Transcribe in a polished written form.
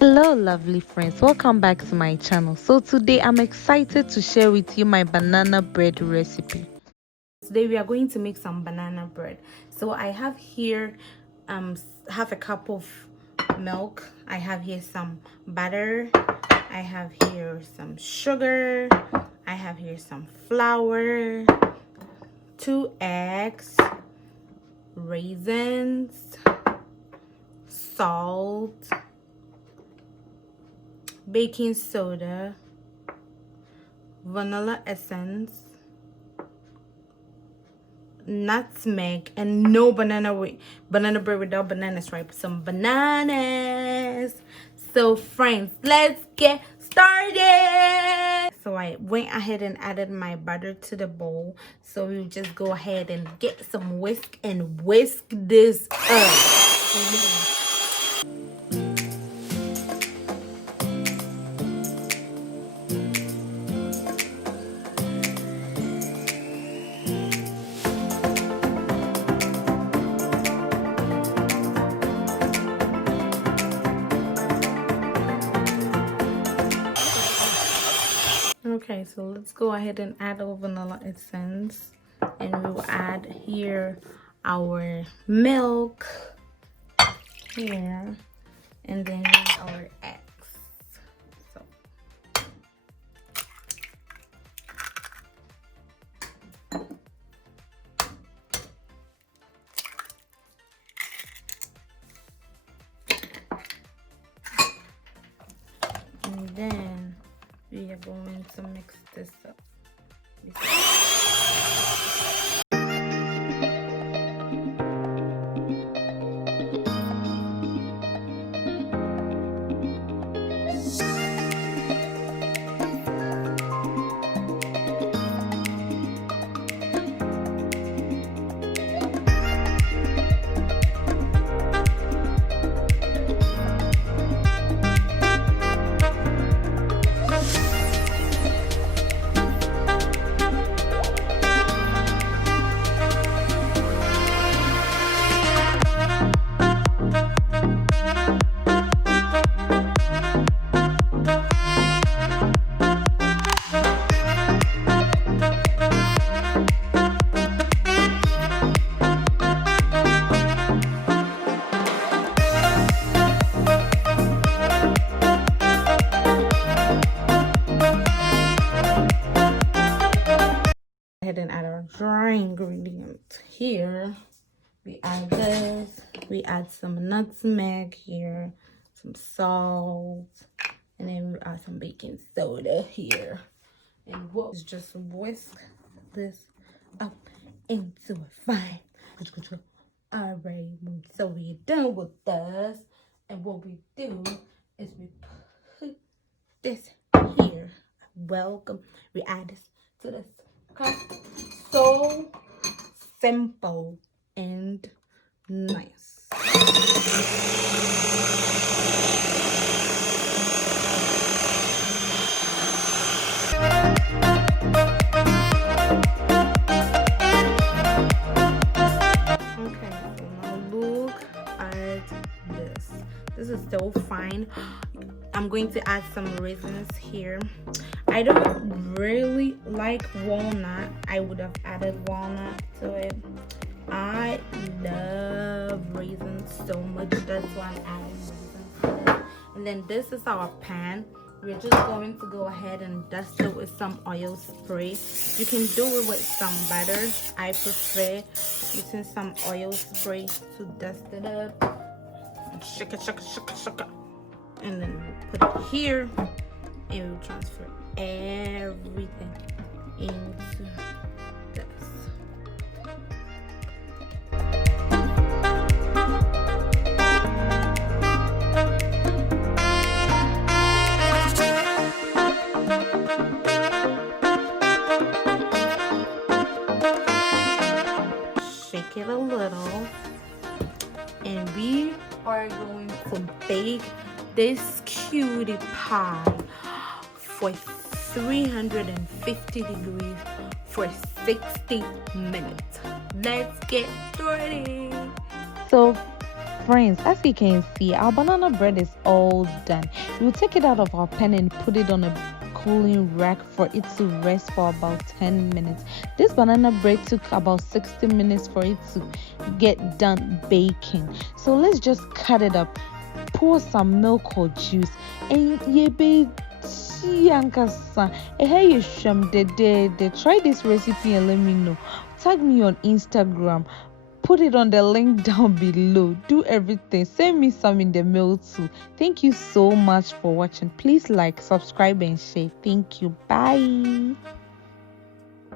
Hello lovely friends, welcome back to my channel. So today I'm excited to share with you my banana bread recipe. Today we are going to make some banana bread. So I have here half a cup of milk. I have here some butter. I have here some sugar. I have here some flour, 2 eggs, raisins, salt, baking soda, vanilla essence, nutmeg, and no banana bread without bananas, right? Some bananas. So friends, let's get started. So I went ahead and added my butter to the bowl. So we'll just go ahead and get some whisk and whisk this up. Okay, so let's go ahead and add our vanilla essence, and we will add here our milk here, and then our eggs. So and then we are going to mix this up. And add our dry ingredients here. We add this, we add some nutmeg here, some salt, and then we add some baking soda here. And what is just whisk this up into a fine. Alright, so we're done with this, and what we do is we put this here. Welcome. We add this to this cup. So simple and nice. Okay, so now look at this. This is so fine. I'm going to add some raisins here. I don't really like walnut. I would have added walnut to it. I love raisins so much. That's why I'm adding raisins to it. And then this is our pan. We're just going to go ahead and dust it with some oil spray. You can do it with some butter. I prefer using some oil spray to dust it up. And shake it, shake it, shake it, shake it. And then we'll put it here, and we'll transfer everything into this. Shake it a little, and we are going to bake this cutie pie for 350 degrees for 60 minutes. Let's get started. So friends, as you can see, our banana bread is all done. We'll take it out of our pan and put it on a cooling rack for it to rest for about 10 minutes. This banana bread took about 60 minutes for it to get done baking. So let's just cut it up, pour some milk or juice, and try this recipe and let me know. Tag me on Instagram. Put it on the link down below. Do everything. Send me some in the mail too. Thank you so much for watching. Please like, subscribe, and share. Thank you. Bye.